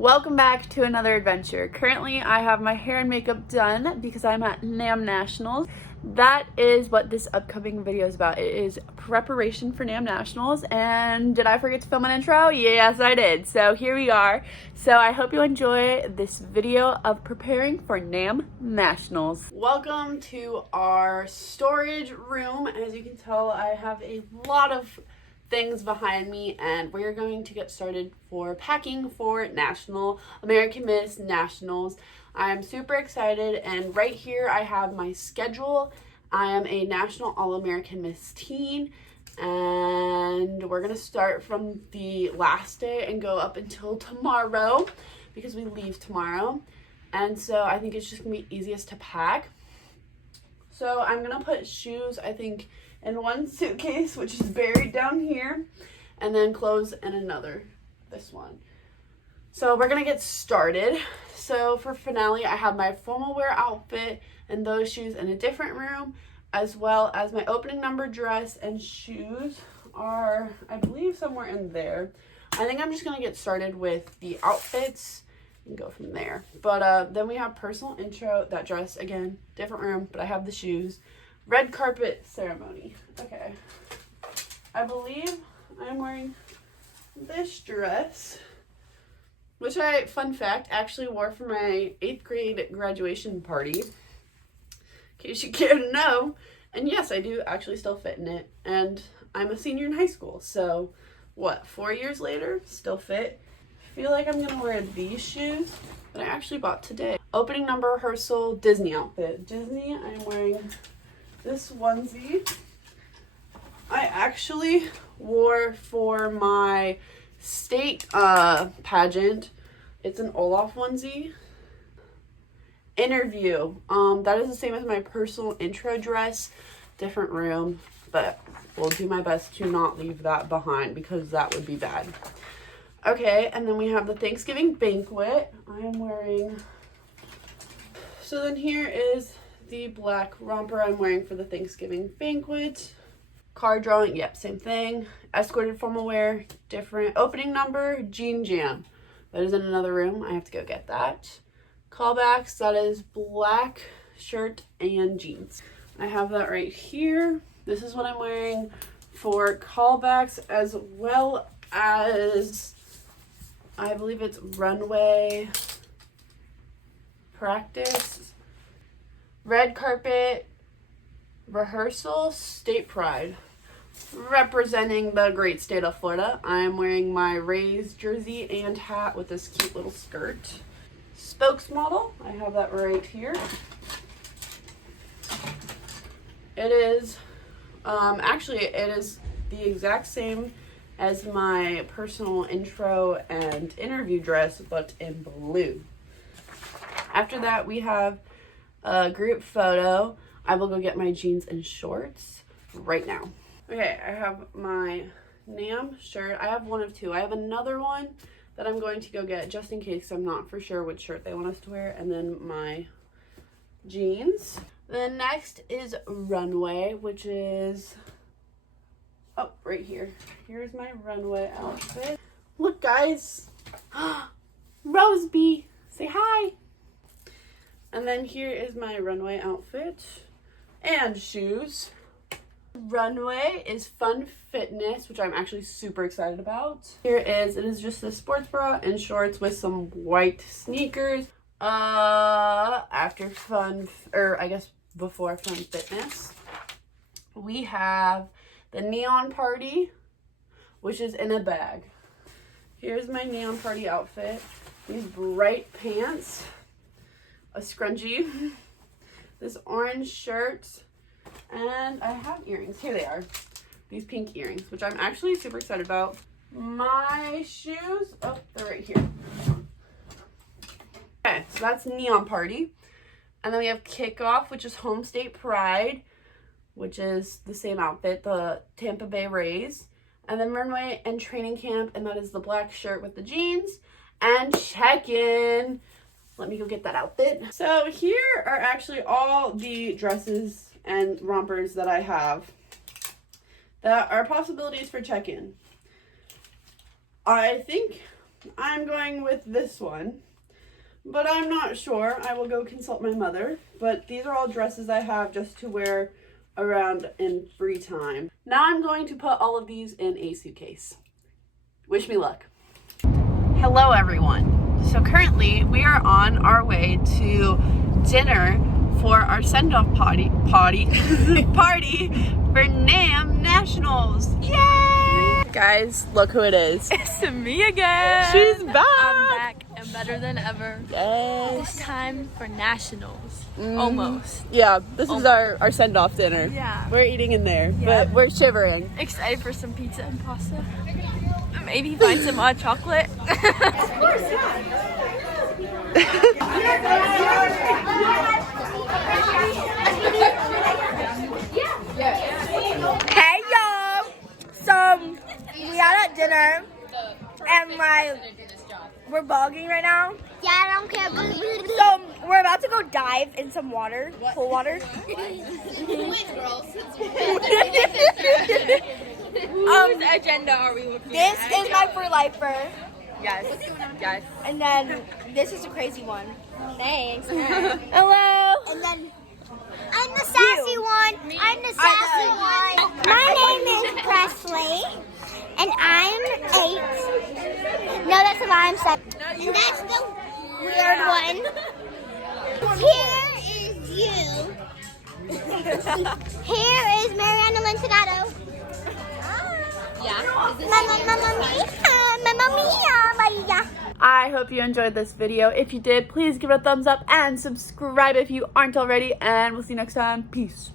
Welcome back to another adventure. Currently, I have my hair and makeup done because I'm at Iam Nationals. That is what this upcoming video is about. It is preparation for Iam Nationals. And did I forget to film an intro? Yes, I did. So here we are. So I hope you enjoy this video of preparing for Iam Nationals. Welcome to our storage room. As you can tell, I have a lot of things behind me, and we're going to get started for packing for National American Miss Nationals. I'm super excited, and right here I have my schedule. I am a National All-American Miss Teen, and we're gonna start from the last day and go up until tomorrow because we leave tomorrow. And so I think it's just gonna be easiest to pack. So I'm gonna put shoes, I think, in one suitcase, which is buried down here, and then clothes in another, this one. So we're gonna get started. So for finale, I have my formal wear outfit and those shoes in a different room, as well as my opening number dress and shoes are, I believe, somewhere in there. I think I'm just gonna get started with the outfits and go from there. But then we have personal intro, that dress, again, different room, but I have the shoes. Red carpet ceremony. Okay. I believe I'm wearing this dress, which I, fun fact, actually wore for my 8th grade graduation party. In case you care to know. And yes, I do actually still fit in it. And I'm a senior in high school. So, what, 4 years later? Still fit. I feel like I'm going to wear these shoes that I actually bought today. Opening number rehearsal Disney outfit. Disney, I'm wearing this onesie. I actually wore for my state pageant. It's an Olaf onesie. Interview. That is the same as my personal intro dress. Different room, but we'll do my best to not leave that behind because that would be bad. Okay, and then we have the Thanksgiving banquet. I am wearing, so then here is the black romper I'm wearing for the Thanksgiving banquet. Card drawing, yep, same thing. Escorted formal wear, different. Opening number, jean jam. That is in another room. I have to go get that. Callbacks, that is black shirt and jeans. I have that right here. This is what I'm wearing for callbacks, as well as, I believe it's runway practice. Red carpet rehearsal, state pride. Representing the great state of Florida, I'm wearing my Rays jersey and hat with this cute little skirt. Spokesmodel, I have that right here. It is, actually it is the exact same as my personal intro and interview dress, but in blue. After that, we have a group photo. I will go get my jeans and shorts right now. Okay, I have my Iam shirt. I have one of two. I have another one that I'm going to go get just in case I'm not for sure which shirt they want us to wear. And then my jeans. Then next is runway, which is, oh, right here. Here's my runway outfit. Look, guys. Roseby, say hi. And then here is my runway outfit and shoes. Runway is Fun Fitness, which I'm actually super excited about. It is just a sports bra and shorts with some white sneakers. After fun, or I guess before Fun Fitness, we have the neon party, which is in a bag. Here's my neon party outfit. These bright pants, a scrunchie, this orange shirt, and I have earrings. Here they are. These pink earrings, which I'm actually super excited about. My shoes, oh, they're right here. Okay, so that's Neon Party. And then we have Kickoff, which is Home State Pride, which is the same outfit, the Tampa Bay Rays. And then Runway and Training Camp, and that is the black shirt with the jeans. And Check-In. Let me go get that outfit. So here are actually all the dresses and rompers that I have that are possibilities for check-in. I think I'm going with this one, but I'm not sure. I will go consult my mother. But these are all dresses I have just to wear around in free time. Now I'm going to put all of these in a suitcase. Wish me luck. Hello everyone. So currently we are on our way to dinner for our send-off party for Iam Nationals. Yay! Guys, look who it is. It's me again. She's back. I'm back and better than ever. Yes. It's time for nationals. Almost. Yeah, this is our send-off dinner. Yeah. We're eating in there, Yeah. but we're shivering. Excited for some pizza and pasta. Maybe find some hot chocolate. Hey y'all! So we are at dinner and we're bogging right now. Yeah, I don't care. So we're about to go dive in some water, pool water. Whose agenda are we looking This at? is my for lifer, Yes. Yes. and then this is a crazy one. Thanks. Hello. And then I'm the sassy one. I'm the sassy one. My name is Presley, and I'm 8. No, that's a lie. I'm 7. And that's the weird one. Here is you. Here is Mariana Lentinato. Yeah. Mamma mia, Maria. I hope you enjoyed this video. If you did, please give it a thumbs up and subscribe if you aren't already. And we'll see you next time. Peace.